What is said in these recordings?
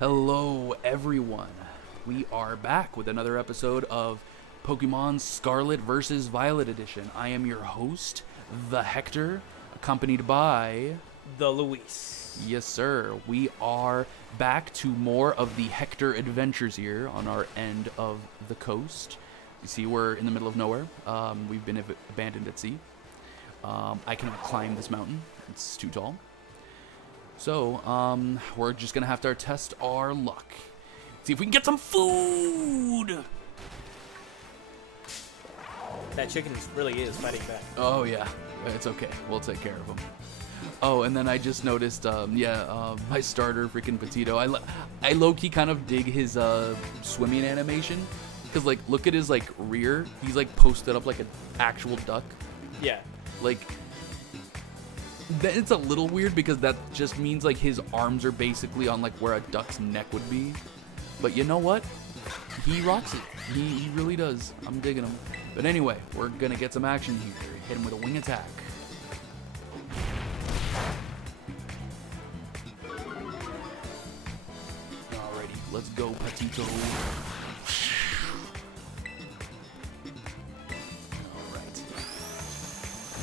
Hello, everyone. We are back with another episode of Pokemon Scarlet vs. Violet Edition. I am your host, the Hector, accompanied by... the Luis. Yes, sir. We are back to more of the Hector adventures here on our end of the coast. You see, we're in the middle of nowhere. We've been abandoned at sea. I cannot climb this mountain. It's too tall. So, we're just gonna have to test our luck. See if we can get some food! That chicken really is fighting back. Oh, yeah. It's okay. We'll take care of him. Oh, and then I just noticed, my starter, freaking Petito. I low-key kind of dig his, swimming animation. Because, like, look at his, like, rear. He's, like, posted up like an actual duck. Yeah. Like... It's a little weird because that just means like his arms are basically on like where a duck's neck would be. But you know what? He rocks it. He really does. I'm digging him. But anyway, we're gonna get some action here. Hit him with a wing attack. Alrighty, let's go, Petito.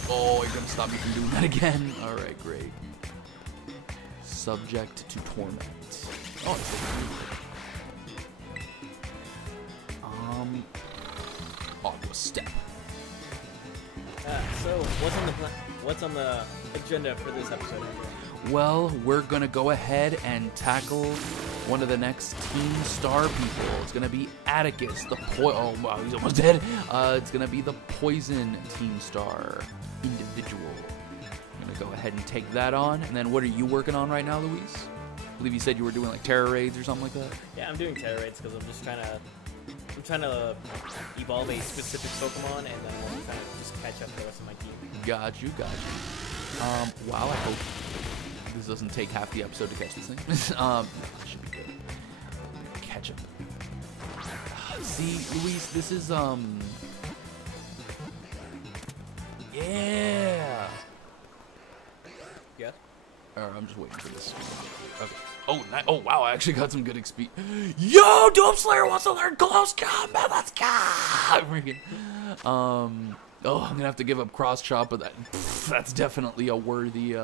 Oh, you're gonna stop me from doing that again. Alright, great. Subject to torment. Oh, it's Aqua Step. So what's on the agenda for this episode? Well, we're gonna go ahead and tackle one of the next Team Star people. It's gonna be Atticus, the oh wow, he's almost dead. It's gonna be the Poison Team Star individual. I'm gonna go ahead and take that on. And then what are you working on right now, Luis? I believe you said you were doing like terror raids or something like that. Yeah, I'm doing terror raids because I'm trying to evolve a specific Pokemon, and then I'm trying to just catch up the rest of my team. Got you. Wow, I hope this doesn't take half the episode to catch this thing. Should be good. Catch up. See, Luis, this is yeah. Yeah. Alright, I'm just waiting for this. Okay. Oh wow, I actually got some good XP. Yo, Dope Slayer wants to learn close combat. Let's go. Oh, I'm gonna have to give up cross chop, but that's definitely a worthy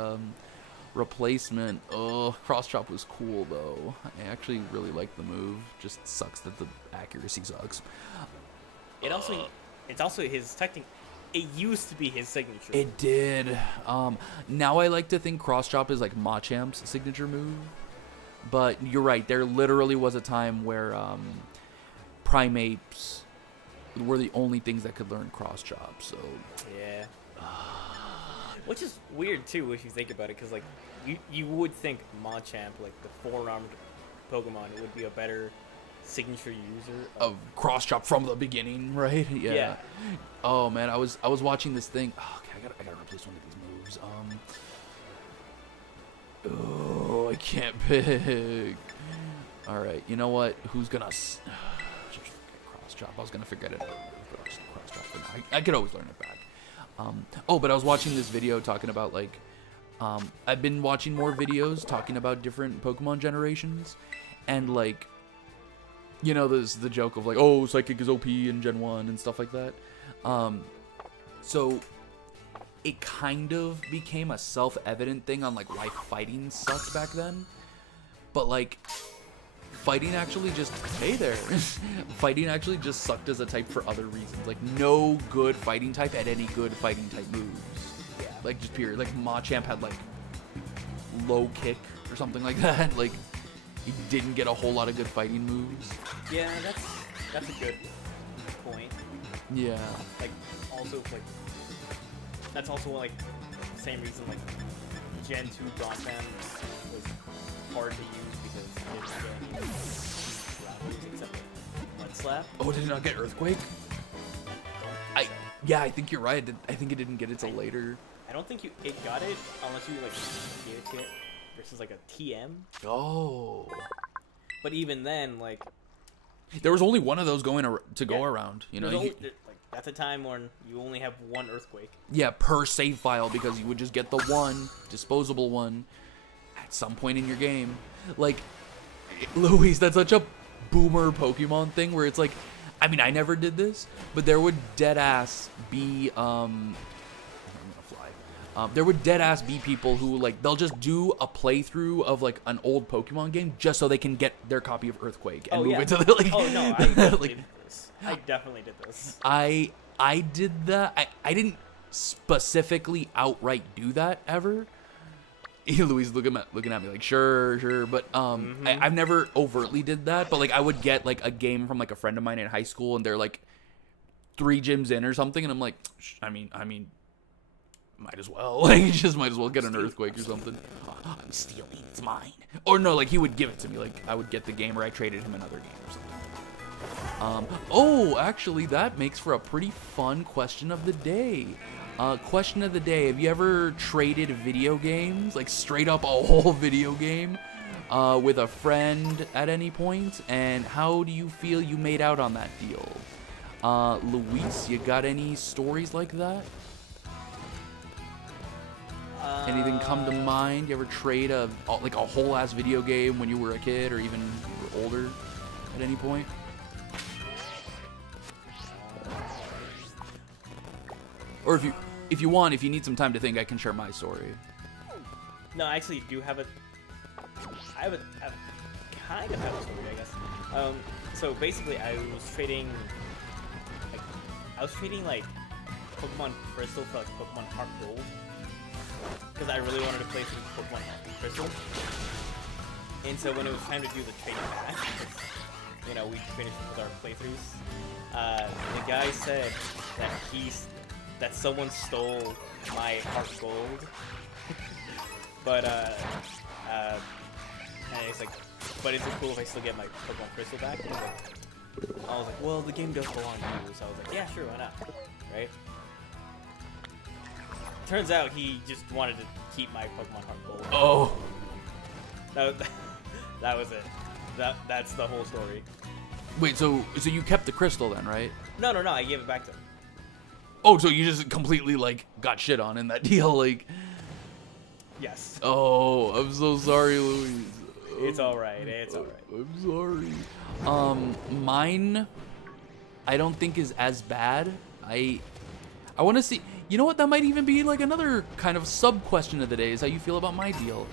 replacement. Oh, cross chop was cool though. I actually really like the move. Just sucks that the accuracy sucks. It's also his technique. It used to be his signature. It did. Now I like to think cross chop is like Machamp's signature move. But you're right. There literally was a time where primates were the only things that could learn cross chop. So yeah. Which is weird too if you think about it, because like you would think Machamp, like the four-armed Pokemon, would be a better signature user of cross chop from the beginning, right? Yeah. Oh man, I was watching this thing. Oh, okay, I gotta replace one of these moves. Oh, I can't pick. All right, you know what? Who's gonna just cross chop? I was gonna forget it, but I'll just cross chop for now. I could always learn it back. Oh, but I was watching this video talking about like, I've been watching more videos talking about different Pokemon generations, and like, you know, there's the joke of like, oh, Psychic is OP in Gen 1 and stuff like that. So it kind of became a self-evident thing on like why fighting sucked back then. But like, fighting actually just, hey there, fighting actually just sucked as a type for other reasons. Like no good fighting type had any good fighting type moves. Yeah. Like just period. Like Machamp had like low kick or something like that. Like he didn't get a whole lot of good fighting moves. Yeah, that's a good point. Yeah. Like also like that's also like the same reason like Gen 2 Gotham was hard to use because it didn't get any moves except Mud Slap. Oh, did it not get Earthquake? Yeah, I think you're right. I think it didn't get it till later. I don't think it got it unless you like gave it versus like a TM. Oh. But even then, like there was only one of those going to go around. You know, like that's a time when you only have one Earthquake. Yeah, per save file, because you would just get the one disposable one at some point in your game. Like Luis, that's such a boomer Pokemon thing where it's like, I mean, I never did this, but there would dead ass be I'm gonna fly. There would dead ass be people who like they'll just do a playthrough of like an old Pokemon game just so they can get their copy of Earthquake and move it to the like. Oh no, I definitely did this. I definitely did this. I did that. I didn't specifically outright do that ever. Louise looking at me like sure, but I've never overtly did that. But like I would get like a game from like a friend of mine in high school, and they're like 3 gyms in or something, and I'm like, I mean, might as well like just might as well get an Earthquake or something. Oh, I'm stealing, it's mine. Or no, like he would give it to me. Like I would get the game, or I traded him another game or something. Oh, actually, that makes for a pretty fun question of the day. Question of the day: have you ever traded video games, like straight up a whole video game, with a friend at any point? And how do you feel you made out on that deal? Luis, you got any stories like that? Anything come to mind? You ever trade a whole ass video game when you were a kid or even you were older at any point? Or if you need some time to think, I can share my story. No, I actually do have I kind of have a story, I guess. So basically, I was trading like Pokemon Crystal for like Pokemon Heart Gold because I really wanted to play through Pokemon Crystal. And so when it was time to do the trading back, you know, we finished with our playthroughs. The guy said that someone stole my Heart Gold, but and it's like, but is it cool if I still get my Pokemon Crystal back? And I was like, well, the game does belong to you, so I was like, yeah, sure, why not, right? Turns out he just wanted to keep my Pokemon Heart Gold. Oh, that was it. That's the whole story. Wait, so you kept the crystal then, right? No, I gave it back to him. Oh, so you just completely, like, got shit on in that deal, like... Yes. Oh, I'm so sorry, Louise. It's alright, it's alright. I'm sorry. Mine, I don't think is as bad. I want to see... You know what? That might even be, like, another kind of sub-question of the day, is how you feel about my deal.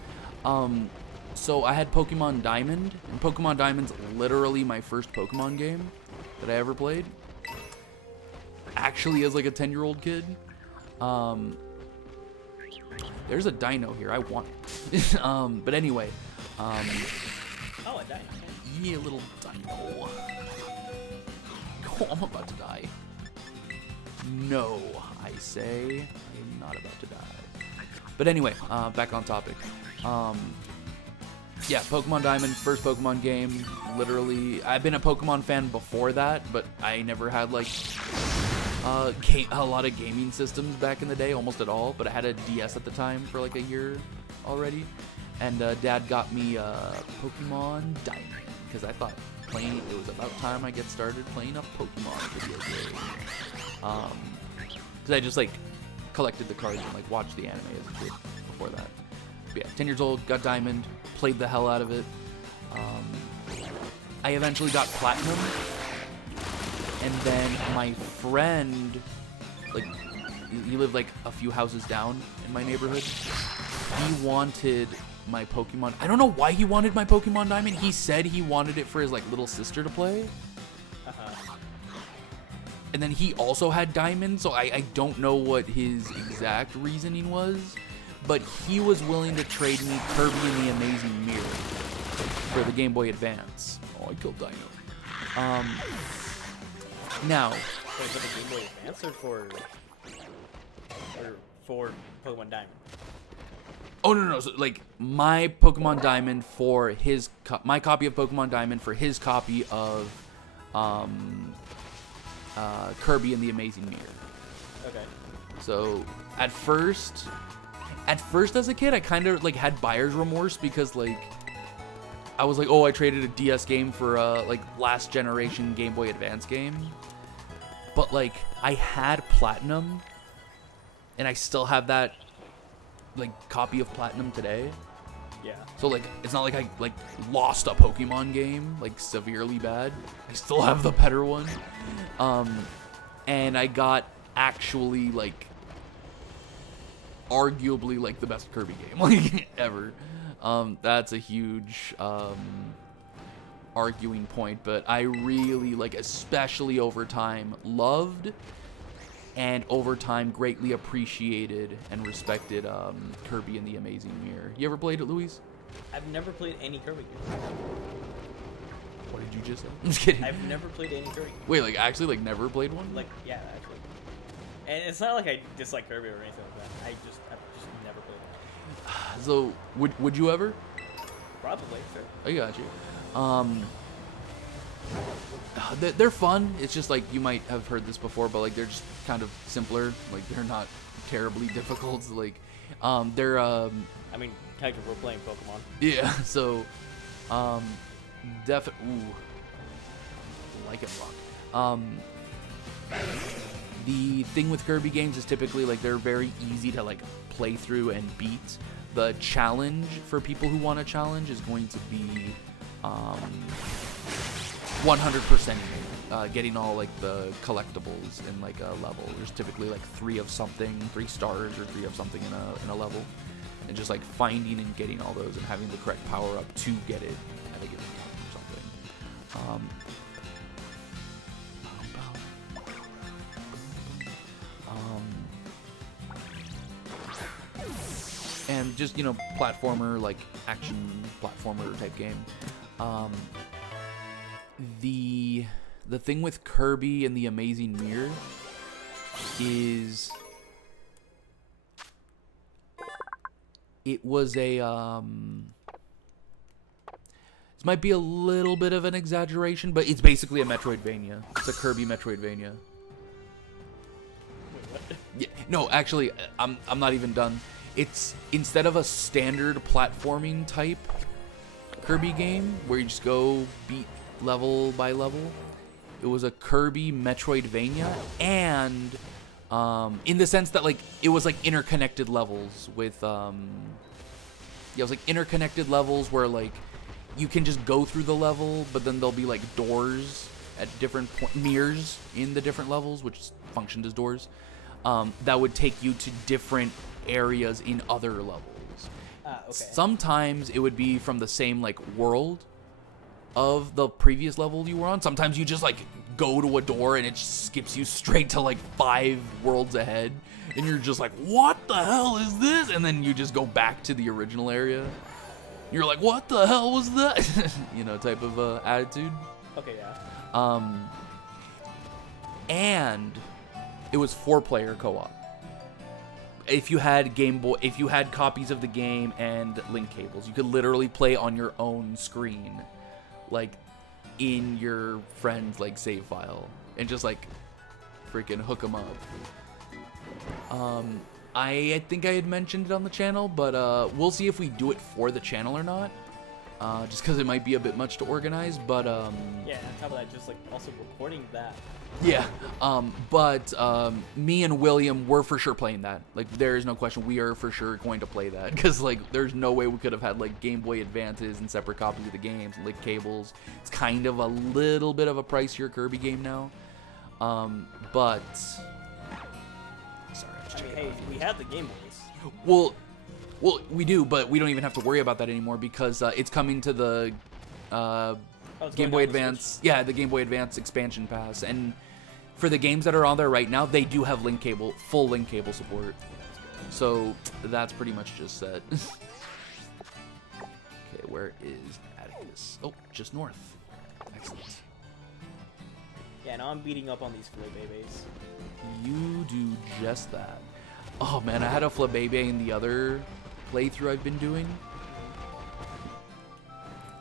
So I had Pokemon Diamond, and Pokemon Diamond's literally my first Pokemon game that I ever played. Actually, as like a 10-year-old kid. There's a dino here. I want it. But anyway. Oh, a dino. Yeah, little dino. Oh, I'm about to die. No, I say. I'm not about to die. But anyway, back on topic. Yeah, Pokemon Diamond, first Pokemon game. Literally, I've been a Pokemon fan before that, but I never had like a lot of gaming systems back in the day, almost at all. But I had a DS at the time for like a year already, and Dad got me Pokemon Diamond because I thought it was about time I get started playing a Pokemon video game. Because I just like collected the cards and like watched the anime as a kid before that. But yeah, 10 years old, got Diamond, played the hell out of it. I eventually got Platinum. And then my friend, like, he lived like a few houses down in my neighborhood. He wanted my Pokemon. I don't know why he wanted my Pokemon Diamond. He said he wanted it for his like little sister to play. And then he also had Diamond, so I don't know what his exact reasoning was. But he was willing to trade me Kirby and the Amazing Mirror for the Game Boy Advance. Oh, I killed Dino. Now, wait, for the Game Boy Advance or for Pokemon Diamond? Oh no, so like my Pokemon Diamond for his my copy of Pokemon Diamond for his copy of Kirby and the Amazing Mirror. Okay. So at first as a kid, I kind of like had buyer's remorse because like I was like, oh, I traded a DS game for a like last generation Game Boy Advance game. But like I had Platinum, and I still have that like copy of Platinum today. Yeah. So like, it's not like I like lost a Pokemon game like severely bad. I still have the better one, and I got actually like arguably like the best Kirby game like ever. That's a huge arguing point, but I really like, especially over time, loved and over time greatly appreciated and respected Kirby and the Amazing Mirror. You ever played it, Luis? I've never played any Kirby games. What did you just say? I'm just kidding. I've never played any Kirby games. Wait, like actually like never played one? Like, yeah, actually. And it's not like I dislike Kirby or anything like that. I've just never played one. So would you ever? Probably, sure. I got you. They're fun. It's just like, you might have heard this before, but like they're just kind of simpler. Like they're not terribly difficult. Like they're I mean, technically we're playing Pokemon. yeah. So ooh, like it rock. The thing with Kirby games is typically like they're very easy to like play through and beat. The challenge for people who want a challenge is going to be 100% getting all like the collectibles in like a level. There's typically like 3 of something, 3 stars or 3 of something in a level, and just like finding and getting all those and having the correct power up to get it at a given time or something. And just, you know, platformer, like action platformer type game. The thing with Kirby and the Amazing Mirror is it was a this might be a little bit of an exaggeration, but it's basically a Metroidvania. It's a Kirby Metroidvania. Wait, what? Yeah, no, actually, I'm not even done. It's, instead of a standard platforming type Kirby game where you just go beat level by level, it was a Kirby Metroidvania, and in the sense that like it was like interconnected levels with yeah, it was like interconnected levels where like you can just go through the level, but then there'll be like doors at different mirrors in the different levels, which functioned as doors, that would take you to different areas in other levels. Okay. Sometimes it would be from the same like world of the previous level you were on. Sometimes you just like go to a door and it skips you straight to like 5 worlds ahead, and you're just like, what the hell is this? And then you just go back to the original area. You're like, what the hell was that? You know, type of attitude. Okay, yeah. And it was 4-player co-op. If you had if you had copies of the game and link cables, you could literally play on your own screen, like in your friend's like save file, and just like freaking hook them up. I think I had mentioned it on the channel, but we'll see if we do it for the channel or not. Just because it might be a bit much to organize, but yeah, on top of that, just like also recording that. yeah, but me and William were for sure playing that. Like, there is no question, we are for sure going to play that, because like there's no way we could have had like Game Boy Advances and separate copies of the games and like cables. It's kind of a little bit of a pricier Kirby game now, but sorry, I mean, hey, we have the Game Boys. Well, we do, but we don't even have to worry about that anymore because it's coming to the Game Boy Advance. Yeah, the Game Boy Advance expansion pass. And for the games that are on there right now, they do have full link cable support. So that's pretty much just set. Okay, where is Atticus? Oh, just north. Excellent. Yeah, now I'm beating up on these Flabébés. You do just that. Oh man, I had a Flabébé in the other playthrough I've been doing.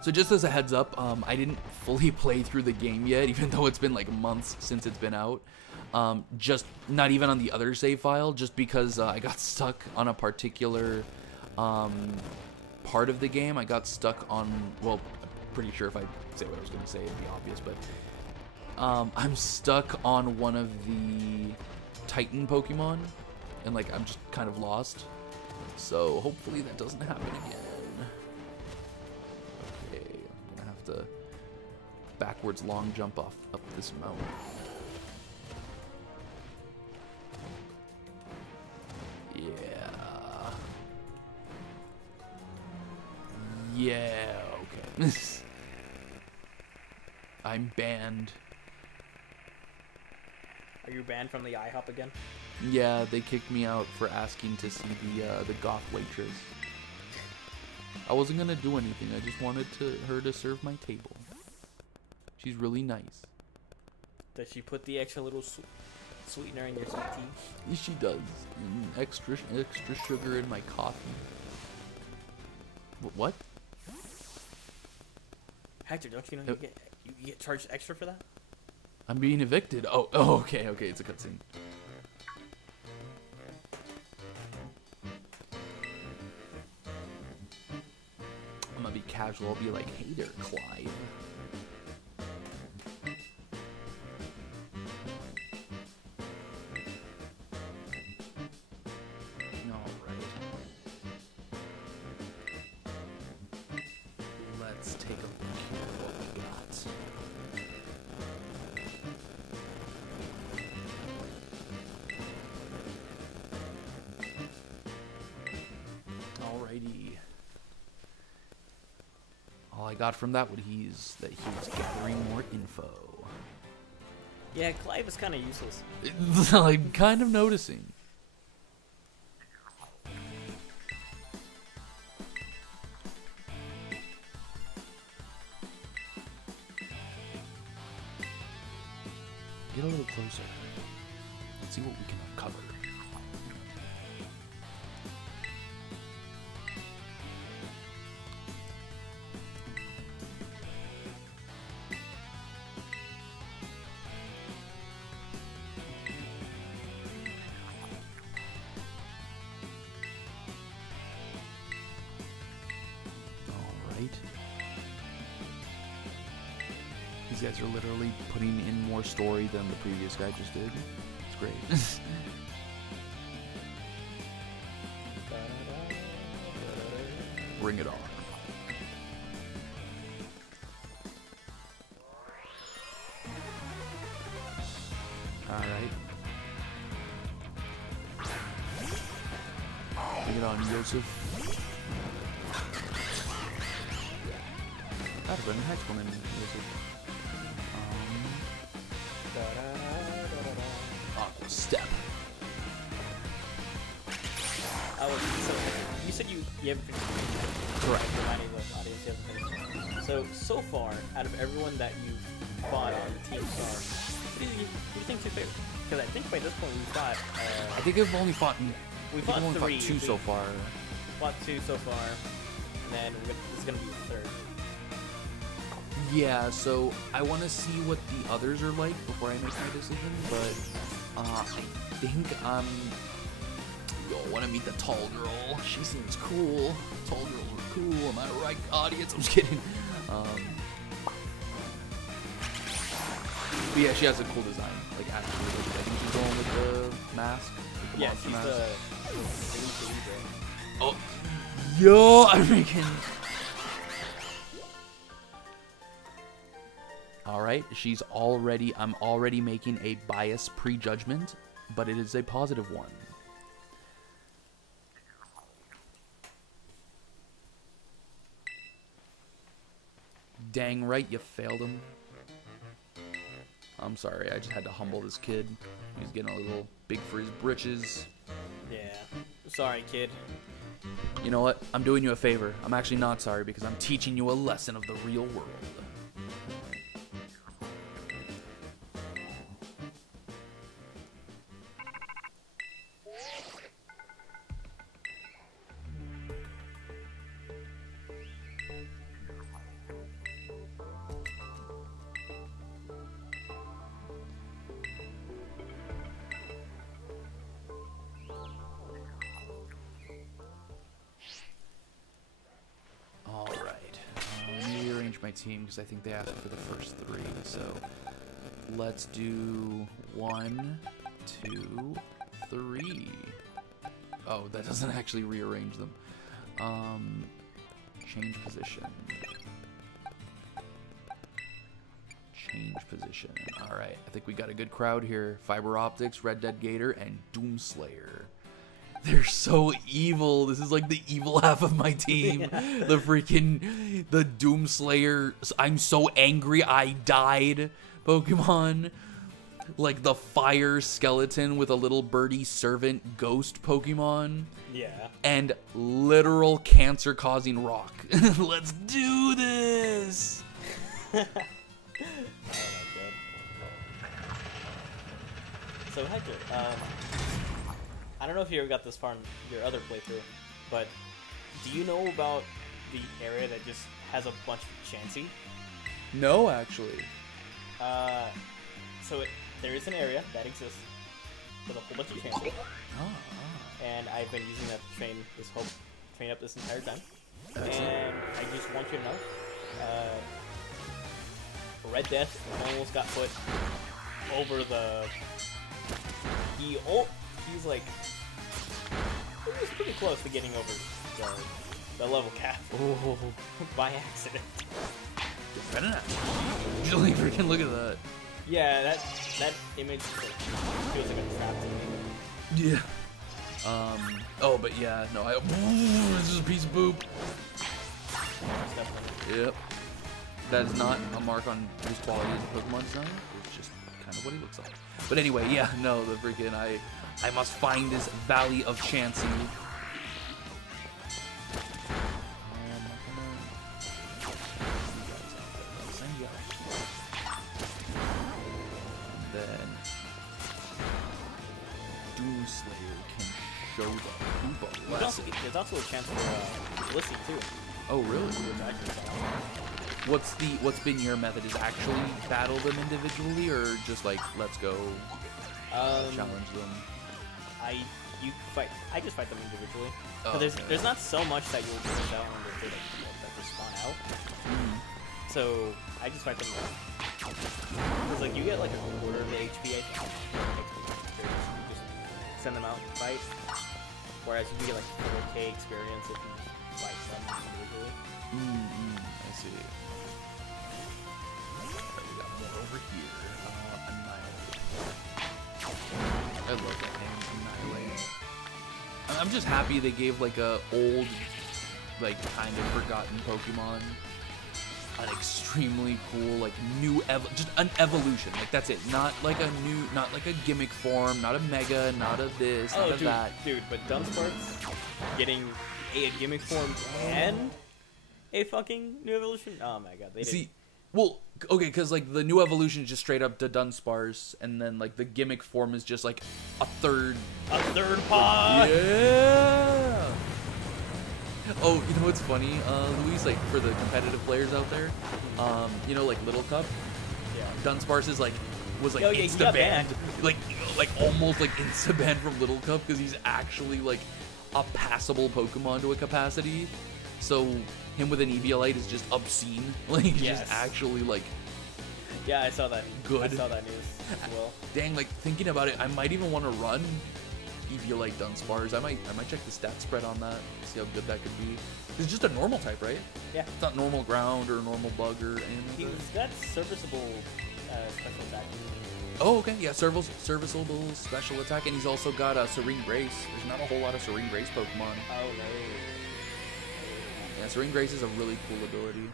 So just as a heads up, I didn't fully play through the game yet, even though it's been like months since it's been out. Just not even on the other save file, just because I got stuck on a particular part of the game. I got stuck on, well, I'm pretty sure if I say what I was going to say, it'd be obvious, but I'm stuck on one of the Titan Pokemon, and like I'm just kind of lost. So hopefully that doesn't happen again. backwards long jump up this mountain. Yeah. Yeah, okay. I'm banned. Are you banned from the IHOP again? Yeah, they kicked me out for asking to see the goth waitress. I wasn't gonna do anything. I just wanted her to serve my table. She's really nice. Does she put the extra little sweetener in your sweet tea? Yes, she does. And extra sugar in my coffee. What? Hector, don't you know you get charged extra for that? I'm being evicted. Oh, okay, it's a cutscene. I'm gonna be casual. I'll be like, hey there, Clive. Alright. Let's take a look here at what we got. Alrighty. All I got from that was that he was gathering more info. Yeah, Clive is kind of useless. I'm kind of noticing. Get a little closer. Let's see what we can uncover. These guys are literally putting in more story than the previous guy just did. It's great. Bring it on. Alright. Bring it on, Yosef. I've been an exponent, Yosef. Aqua step. So you said you haven't finished. Correct. Reminding the audience you haven't finished. So far, out of everyone that you've fought on Team Star, who do you think's your favorite? Because I think by this point we've got. I think I've only fought. We've fought three. Two so far. Fought two so far, and then this is gonna be the third. Yeah, so I want to see what the others are like before I make my decision, but I think I want to meet the tall girl. She seems cool. Tall girls are cool. Am I right, audience? I'm just kidding. But yeah, she has a cool design. Like, actually, I think she's going with the mask. With the yeah, monster she's mask. the Oh, yo, I'm making. Alright, I'm already making a biased prejudgment, but it is a positive one. Dang right, you failed him. I'm sorry, I just had to humble this kid. He's getting a little big for his britches. Yeah, sorry, kid. You know what? I'm doing you a favor. I'm actually not sorry because I'm teaching you a lesson of the real world. My team because I think they asked for the first three, so let's do 1, 2, 3. Oh, that doesn't actually rearrange them. Change position. Change position. All right, I think we got a good crowd here. Fiber Optics, Red Dead Gator, and Doomslayer. They're so evil. This is like the evil half of my team. The Doomslayer. I'm so angry I died. Pokemon. Like the fire skeleton with a little birdie servant ghost Pokemon. Yeah. And literal cancer causing rock. Let's do this. Oh my god. So Hector, I don't know if you ever got this far in your other playthrough, but do you know about the area that just has a bunch of Chansey? No, actually. There is an area that exists with a whole bunch of Chansey. And I've been using that to train up this entire time. And I just want you to know, Red Death almost got put over the. He's like, he was pretty close to getting over the level cap by accident. Really freaking look at that. Yeah, that image feels like a trap to me. Yeah. Oh, but yeah, no, this is a piece of poop. Yep. That is not a mark on his quality as a Pokemon designer. It's just kind of what he looks like. But anyway, yeah, no, the freaking, I must find this Valley of Chansey. Then Doomslayer can show the Koopa lesson. There's also a chance for Blissey too. Oh really? What's been your method? Is actually battle them individually, or just like let's go challenge them? I just fight them individually. Oh, there's not so much that you'll push out on that they spawn out. So I just fight them. Because like you get like a quarter of the HP, I think. You just send them out and fight. Whereas you can get like 4K experience if you fight them individually. I see. Alright, we got more over here. Annihilate. I love that name, Annihilate. I'm just happy they gave like a old, like kind of forgotten Pokemon an extremely cool, like new just an evolution. Like that's it. Not like a gimmick form, not a mega, not a this, not a that. Dude, but Dunsparce getting a gimmick form and a fucking new evolution. Oh my god, they didn't. Well, okay, because like the new evolution is just straight up to Dunsparce, and then like the gimmick form is just like a third pod. Yeah. Oh, you know what's funny, Luis? Like for the competitive players out there, you know, like Little Cup. Yeah. Dunsparce is was insta banned, like almost like insta banned from Little Cup because he's actually like a passable Pokemon to a capacity. So him with an Eviolite is just obscene. Like just actually like. Yeah, I saw that. Good. I saw that news as well. Dang, like thinking about it, I might even want to run Eviolite Dunsparce. I might check the stat spread on that, see how good that could be. It's just a normal type, right? Yeah. It's not normal ground or normal bug or anything. He's got serviceable special attack. Oh, okay, yeah, serviceable special attack, and he's also got a Serene Grace. There's not a whole lot of Serene Grace Pokemon. Oh no. Yeah, Serene Grace is a really cool ability.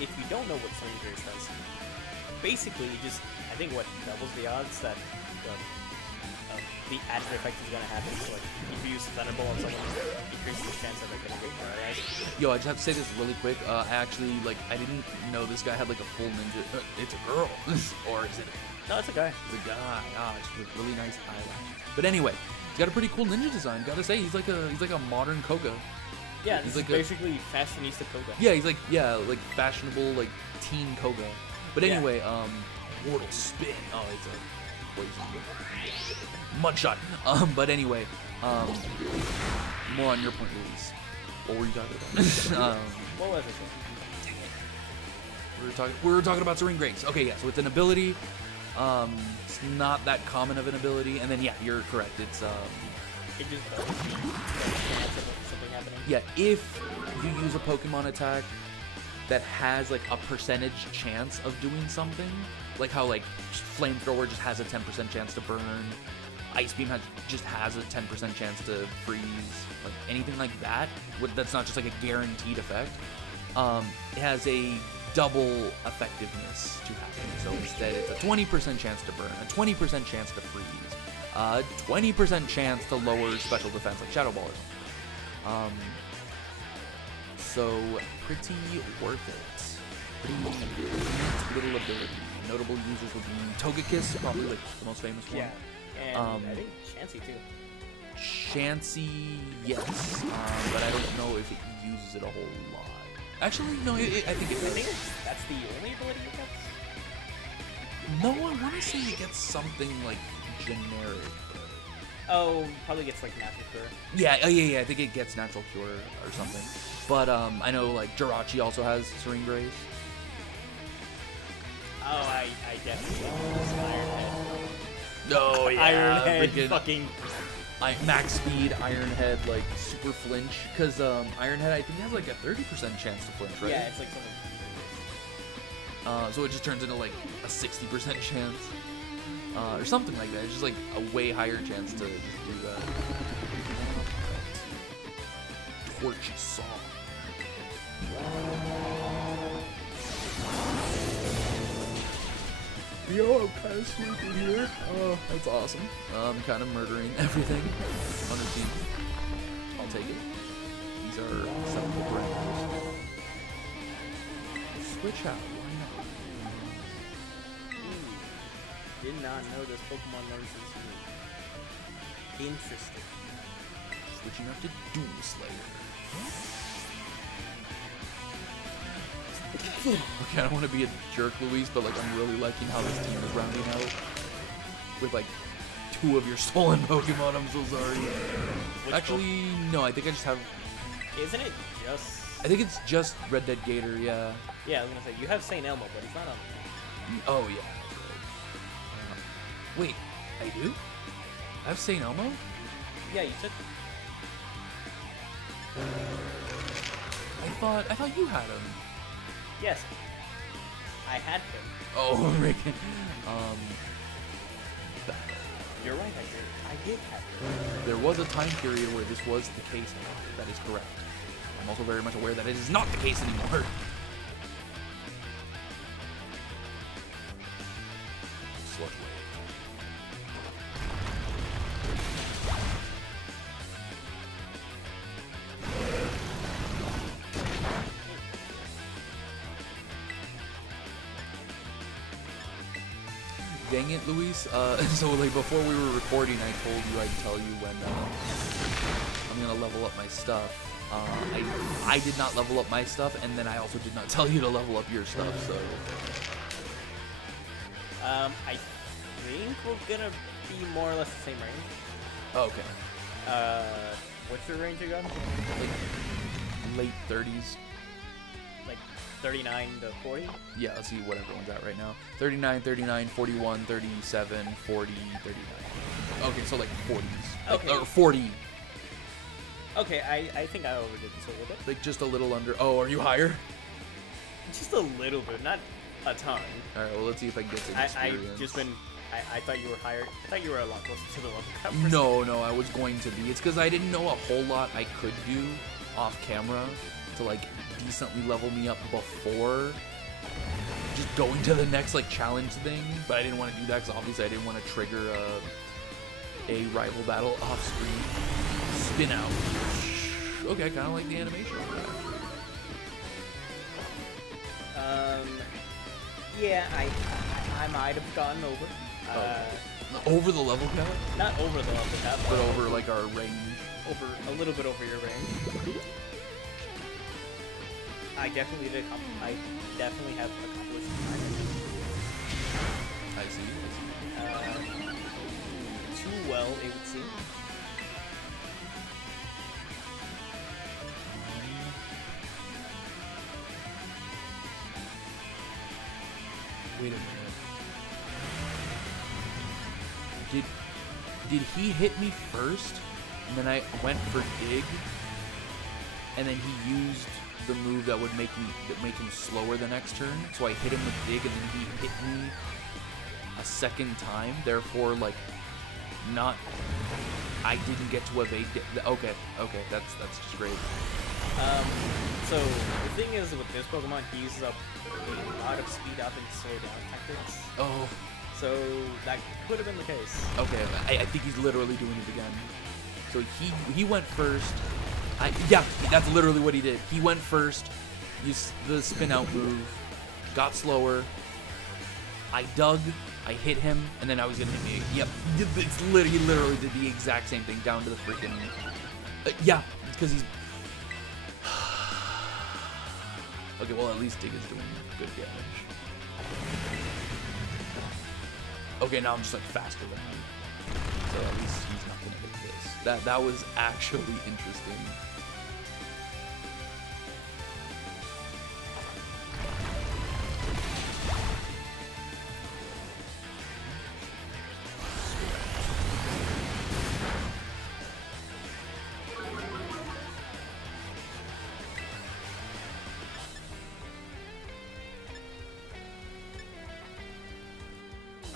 If you don't know what Serene Grace does, basically I think what doubles the odds that the added effect is gonna happen. So like if you use Thunderbolt on someone, it increases the chance that they're gonna get paralyzed. Yo, I just have to say this really quick. I actually I didn't know this guy had like a full ninja. It's a girl, or is it? No, it's a guy. It's a guy. It's with really nice eyelash. But anyway, he's got a pretty cool ninja design. Gotta say, he's like a modern Koga. Yeah, he's like basically fashionista Koga. Yeah, he's like fashionable teen Koga. But anyway, Mortal Spin. Oh, it's a poison Mudshot. But anyway, more on your point, Luis. What were you talking about? What was it? We were talking about Serene Grace. Okay, yeah. So it's an ability. It's not that common of an ability, and then yeah, you're correct. It's It just does. Something happening. Yeah, if you use a Pokemon attack that has like a percentage chance of doing something, like how like flamethrower just has a 10% chance to burn, ice beam just has a 10% chance to freeze, like anything like that. That's not just like a guaranteed effect. It has a double effectiveness to happen. So instead, it's a 20% chance to burn, a 20% chance to freeze, a 20% chance to lower special defense, like Shadow Ball or something. So pretty worth it. Pretty little ability. Notable users would be Togekiss, probably like the most famous one. Yeah, and I think Chansey too. Chansey, yes, but I don't know if it uses it a whole lot. Actually, no, I think it does. I think that's the only ability it gets. No, I want to say it gets something like generic. Oh, probably gets like natural cure. Yeah, yeah. I think it gets natural cure or something. But I know like Jirachi also has Serene Grace. Oh, I definitely Iron Head. Oh yeah, Iron Head, freaking fucking. Max speed Iron Head, like super flinch, because Iron Head I think has like a 30% chance to flinch, right? Yeah, it's like something. So it just turns into like a 60% chance, or something like that. It's just like a way higher chance to just do that. Torch Saw. Yo, I'm kind of sleeping here. Oh, that's awesome. I'm kind of murdering everything on the team. I'll take it. These are acceptable parameters. Switch out. Why not? Did not know this Pokemon learns this move. Interesting. Switching up to Doom Slayer. Okay, I don't want to be a jerk, Luis, but like I'm really liking how this team is rounding out with like 2 of your stolen Pokemon. I'm so sorry. Actually, no, I think I just have. Isn't it just? I think it's just Red Dead Gator. Yeah. Yeah, I was gonna say you have Saint Elmo, but it's not on. Oh yeah, that's right. Wait, I do? I have Saint Elmo? Yeah, you took. I thought you had him. Yes, I had him. Oh, Rick. You're right, I did have him. There was a time period where this was the case. That is correct. I'm also very much aware that it is not the case anymore. Sludge Wave. Dang it, Luis. So like before we were recording, I told you I'd tell you when I'm gonna level up my stuff. I did not level up my stuff, and then I also did not tell you to level up your stuff. So I think we're gonna be more or less the same range. oh, okay. What's your range again? Like late 30s. Like 39 to 40? Yeah, let's see what everyone's at right now. 39, 39, 41, 37, 40, 39. Okay, so like 40s. Okay. Or 40. Okay, I think I overdid this a little bit. Like just a little under. Oh, are you higher? Just a little bit, not a ton. Alright, well, let's see if I can get to experience. I thought you were higher. I thought you were a lot closer to the level cap. No, I was going to be. It's because I didn't know a whole lot I could do off camera to like decently level me up before just going to the next like challenge thing. But I didn't want to do that because obviously I didn't want to trigger a rival battle off screen. Spin out. Okay, I kind of like the animation. Yeah, I might have gone over. Over the level cap? Not over the level cap, but over like our range. Over a little bit over your range. I definitely have accomplished. I see. Too well, it would seem. Wait a minute. Did he hit me first, and then I went for dig, and then he used the move that would make him slower the next turn. So I hit him with Dig, and then he hit me a second time. Therefore, like, I didn't get to evade. Okay, that's just great. So the thing is with this Pokemon, he uses up a lot of speed up and slow down tactics. Oh. So that could have been the case. Okay, I think he's literally doing it again. So he went first. Yeah, that's literally what he did. He went first, used the spin out move, got slower. I dug, I hit him, and then I was gonna hit me. Yep, he literally did the exact same thing down to the freaking. Yeah, because he's. Okay, well at least Dig is doing good damage. Okay, now I'm just like faster than him. So at least he's not gonna hit this. That was actually interesting.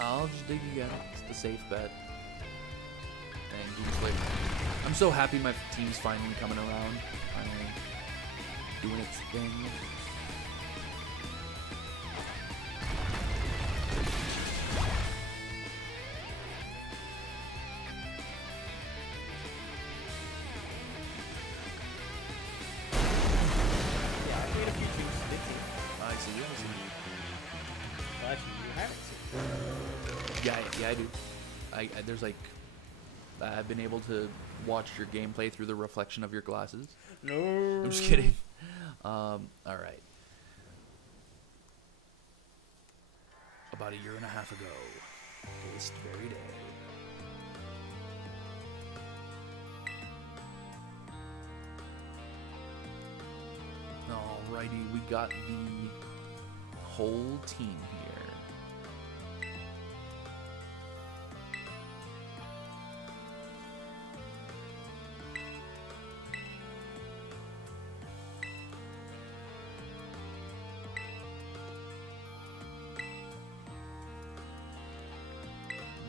I'll just dig again. It's the safe bet. And Demon Slayer. I'm so happy my team's finally coming around. Finally doing its thing. Yeah, I made a few chooses, didn't you? I see you. Well, actually, you haven't. Yeah, I do. There's like, I've been able to watch your gameplay through the reflection of your glasses. No. I'm just kidding. All right. About a year and a half ago, this very day. Alrighty, we got the whole team here.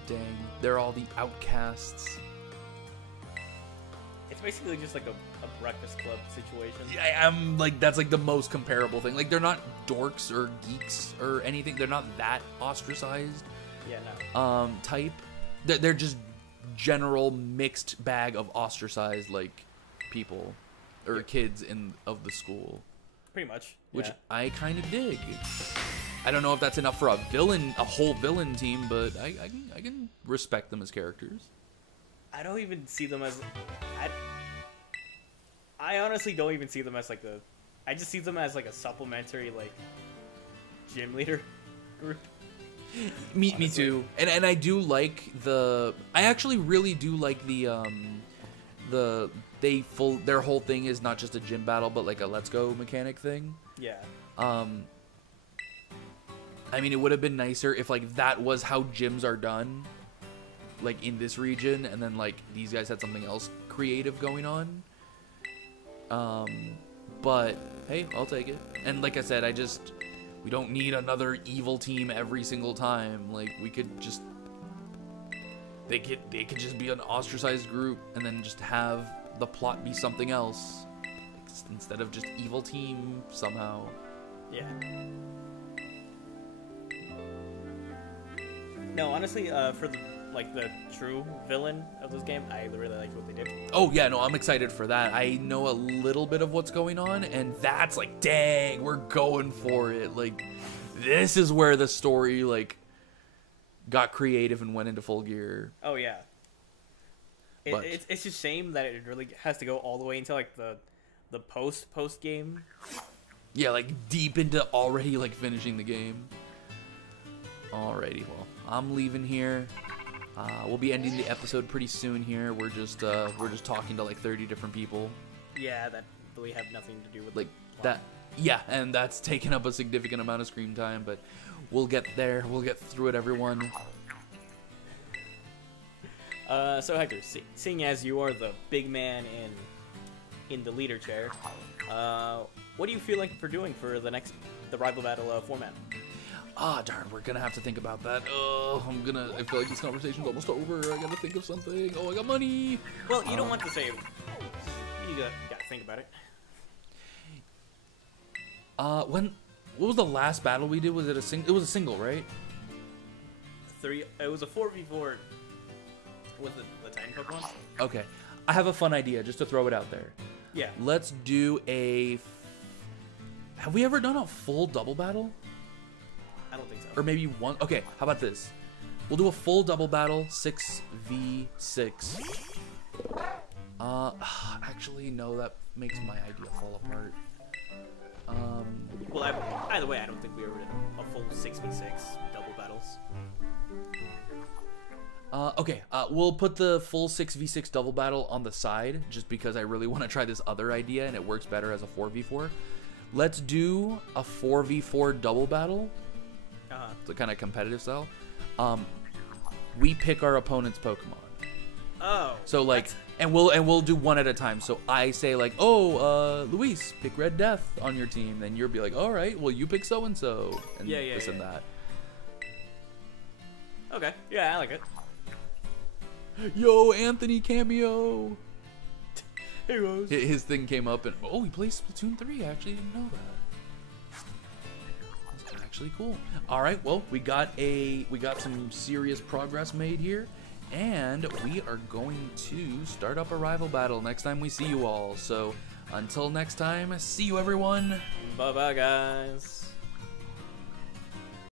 Dang, they're all the outcasts. It's basically just like a Breakfast Club situation. Yeah, I'm like, that's like the most comparable thing. Like, they're not dorks or geeks or anything. They're not that ostracized. Yeah, no. Type. They're just general mixed bag of ostracized like people or kids of the school. Pretty much. Which yeah. I kind of dig. I don't know if that's enough for a whole villain team, but I can respect them as characters. I don't even see them as. I honestly don't even see them as like I just see them as like a supplementary like gym leader group. Me too. And I do like I actually really do like their whole thing is not just a gym battle, but like a let's go mechanic thing. Yeah. I mean, it would have been nicer if like that was how gyms are done, like in this region, and then like these guys had something else creative going on. But hey, I'll take it. And like I said, we don't need another evil team every single time. Like we could just, they could just be an ostracized group, and then just have the plot be something else instead of just evil team somehow. Yeah. No, honestly, for the true villain of this game, I really liked what they did. Oh yeah, no, I'm excited for that. I know a little bit of what's going on, and that's like, dang, we're going for it. Like, this is where the story like got creative and went into full gear. Oh yeah. It's just a shame that it really has to go all the way into like the post game. Yeah, like deep into already like finishing the game. Alrighty, well, I'm leaving here. We'll be ending the episode pretty soon here. We're just talking to like 30 different people. Yeah, that really have nothing to do with like that. Yeah, and that's taken up a significant amount of screen time, but we'll get there. We'll get through it, everyone. So Hector, seeing as you are the big man in the leader chair, what do you feel like for doing for the rival battle format? Ah, darn, we're gonna have to think about that. Oh, I feel like this conversation's almost over. I gotta think of something. Oh, I got money. Well, you don't want to say it. You gotta think about it. What was the last battle we did? Was it a single? It was a single, right? It was a 4v4 with the Titan Pokemon. Okay. I have a fun idea just to throw it out there. Yeah. Let's do have we ever done a full double battle? I don't think so. Or maybe one. Okay, how about this? We'll do a full double battle, 6v6. Actually, no, that makes my idea fall apart. Well, either way, I don't think we ever did a full 6v6 double battles. Okay, we'll put the full 6v6 double battle on the side, just because I really want to try this other idea, and it works better as a 4v4. Let's do a 4v4 double battle. The kind of competitive style. We pick our opponent's Pokemon. Oh. So like, and we'll do one at a time. So I say like, oh, Luis, pick Red Death on your team. Then you'll be like, all right, well you pick so and so, and this and that. Okay. Yeah, I like it. Yo, Anthony cameo. Hey Rose. His thing came up, and oh, he plays Splatoon 3. I actually didn't know that. That's actually cool. All right, well, we got some serious progress made here. And we are going to start up a rival battle next time we see you all. So until next time, see you everyone. Bye-bye, guys.